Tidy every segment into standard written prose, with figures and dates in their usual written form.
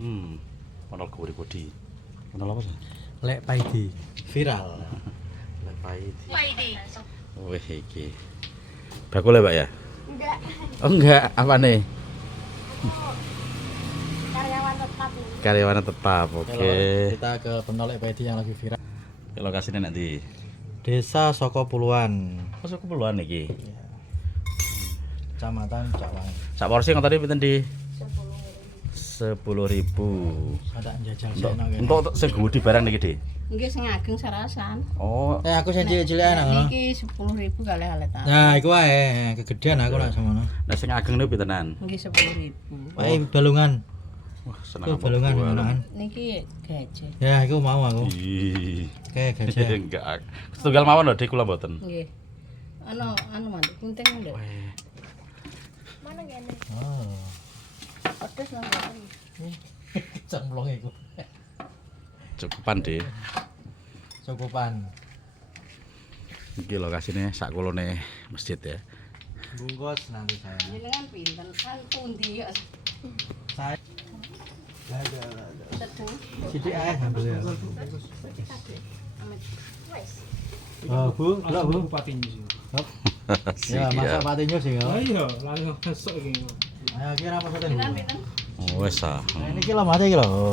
Modal kuwi kodi. Modal apa sih? Lek Paidi viral. Lek Paidi. Paidi. Wih iki. Bakul ya, Pak ya? Enggak. Oh enggak, apa nih? Karyawan tetap ini. Karyawan tetap. Oke. Kita ke pentol Lek Paidi yang lagi viral. Lokasinya nanti. Desa Soko Puluhan, Masuk kepuluhan iki. Kecamatan Cawang. Sak porsi yang tadi pinten di 10.000. 10.000. Ada njajal Untuk seno kene. untuk sing gudi barang niki, Dik. Nggih sing ageng sarasan. Oh, Aku sing cilik-cilikan ngono. Niki 10.000 kali haletan. Nah, iku wae, kegedean aku nak semono. nek sing ageng niku pintenan? Nggih 10.000. Wae balungan. Wah, seneng Iku balungan ngonoan. Niki gajah. Ya, iku mau aku. Ih. Kayak gajah. Enggak. Setunggal mawon lho, Dik, kula mboten. Nggih. Anu mandek kunting ndek. Weh, Mana kene? Oh. Pedes nang mboten. Cemplung iku. cukupan, Dik. Cukupan. Iki lokasine sak kulone masjid ya. Bungkus nanti saya. Jenengan pinten? Kan pundi ya? Saya Sedeng. sidik ae ngambil ya. Amit. Wes. Oh, Bu, delok Bu. Bupatinya sih. Ya, masak patinya sih ya. Oh iya, langsung masuk iki. Ayo kira apa soten. Jenengan pinten? Wes ah. Nah, ini kilo mati iki lho.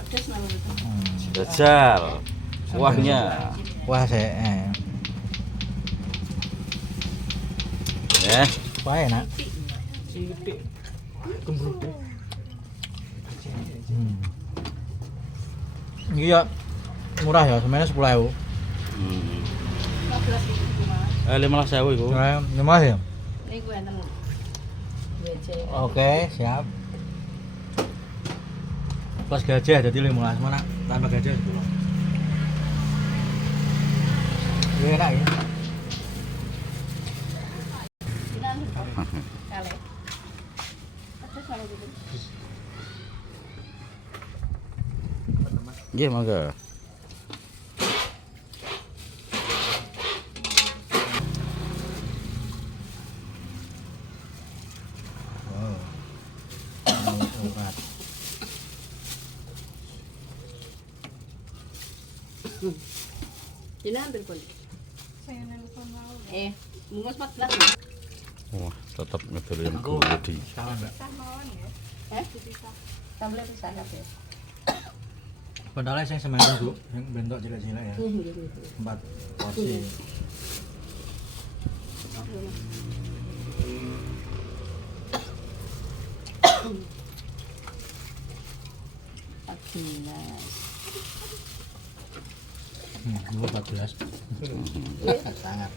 Pedes nang mboten. Jajal. Kuahnya. Wah, sik. Ya. Wah, enak. Sithik. Kembrutek. Iki ya murah ya, semuanya 10.000. 15.000 Mas. 15.000 iku. Murah ya? Niku enten. WC. Oke, siap. Plus gajah jadi 15 mana? Tambah gajah 10. Ini enak ya. Jenengan kali. Pedes nang mboten. Nggih, mangga. Oh. Urat. Jenengan pripun? Bungkus 14. Wah, tetap ngedolin Aku gudi. salah enggak? Sambel bisa kabeh. Pentolnya yang semangat Bu, yang bentuk cilik-cilik ya. 4 porsi. Dulu 14. Sangat.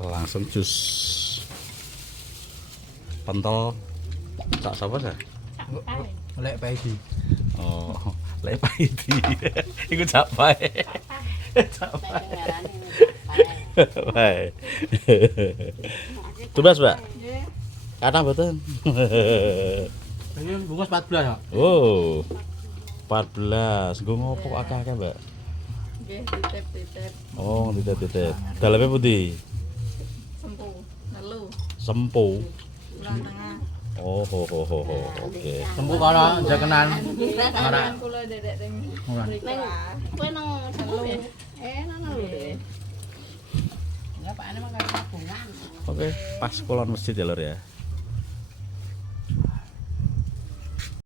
Langsung jus pentol sak sapa sih? Lek Paidi. Oh, lek Paidi. Iku capai. Capai. Baik. Tugas, Mbak. Kadang mboten. Ini bungkus 14 ya? Oh. 14. Nggo ngopo akeh-akeh, Mbak? Nggih, titip-titip Oh, titip-titip. Daleme pundi? sempu, telu, Sempu. ulang tengah. Oh, oke. Sembuh kalau jakenan. Kalian kula dedek ning Ora. mriku. Kowe nang telu. Nang lho. Enggak pakane mangkat tabungan. Oke, pas kulon masjid ya, Lur ya.